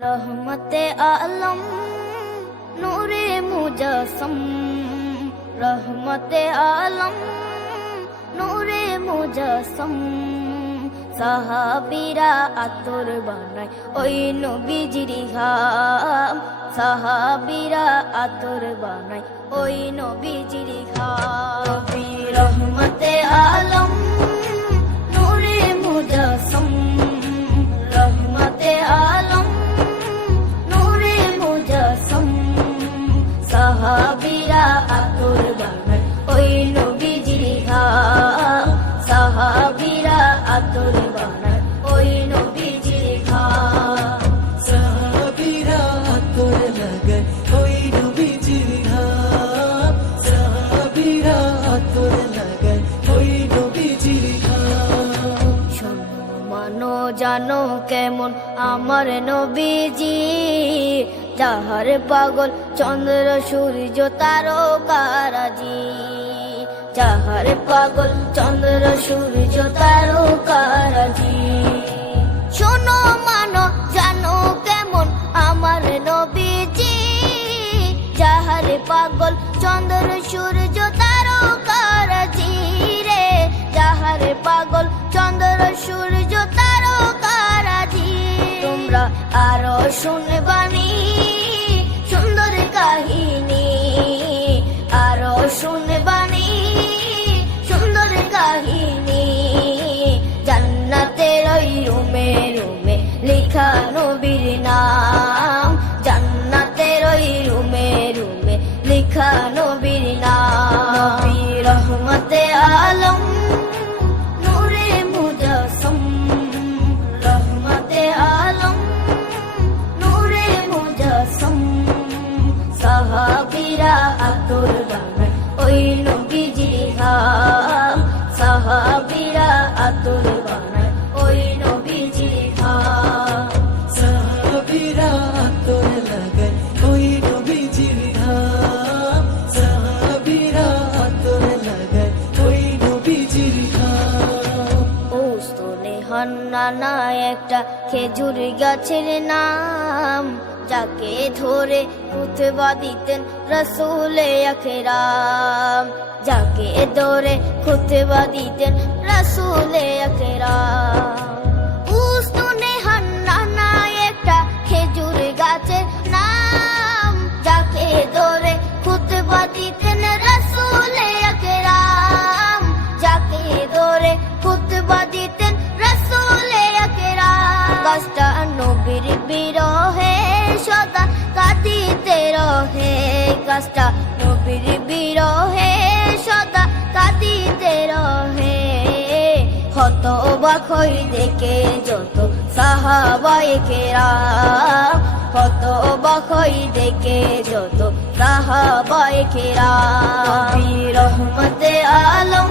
रहमते आलम नूरे मुजस्सम, रहमते आलम नूरे मुजस्सम। সাহাবীরা আতর বানায় ওই নবীজির ঘাম, সাহাবীরা আতর বানায় ওই নবীজির ঘাম। রহমতে আলম নূরে মুজস্সম, রহমতে আলম নূরে মুজস্সম। সাহাবীরা আতর বানায় ওই নবীজির ঘাম, সাহাবীরা আতর বানায় ওই নবীজির ঘাম। সাহাবীরা আতর লাগায় ওই নবীজির ঘাম, সাহাবীরা আতর লাগায় ওই নবীজির ঘাম। শোনো মানো জানো কেমন আমার নবীজি, যাহার পাগল চন্দ্র সূর্য তারকারাজি, যাহার পাগল চন্দ্র সূর্য তারকারাজি। শোনো মানো জানো কেমন আমার নবীজি, যাহার পাগল চন্দ্র সূর্য তারকারাজি রে, যাহার পাগল চন্দ্র সূর্য তারকারাজি। তোমরা আরো শুনবানি সুন্দর কাহিনী, আরো শুনবানি সুন্দর কাহিনী। জান্নাতের ওই রুমে রুমে লেখা নবীর নাম, জান্নাতের ওই রুমে রুমে লেখা নবীর নাম। নবী রহমতে আলম নূরে মুজস্সম, রহমতে আলম নূরে মুজস্সম। সাহাবীরা আতর বানায় ওই নবীজির ঘাম, সাহাবীরা আতর বানায় ওই নবীজির ঘাম। সাহাবীরা আতর লাগায় ওই নবীজির ঘাম, সাহাবীরা আতর লাগায় ওই নবীজির ঘাম। ওস্তনে হান্নানা একটা খেজুর গাছের নাম, যাকে ধরে খুতবা দিতেন রাসূলে আকরাম, যাকে ধরে খুতবা দিতেন রাসূলে আকরাম। উস্তনে হান্নানা একটা খেজুর গাছের নাম, যাকে ধরে খুতবা দিতেন রাসূলে আকরাম, যাকে ধরে খুতবা দিতেন রাসূলে আকরাম। গাছটা নবীর বিরহে সদা কাঁদিতে রহে, গাছটা নবীর বিরহে সদা কাঁদিতে রহে। হতবাক হই দেখে যত সাহাবায়ে কেরাম, হতবাক হই দেখে যত সাহাবায়ে কেরাম। নবী রহমতে আলম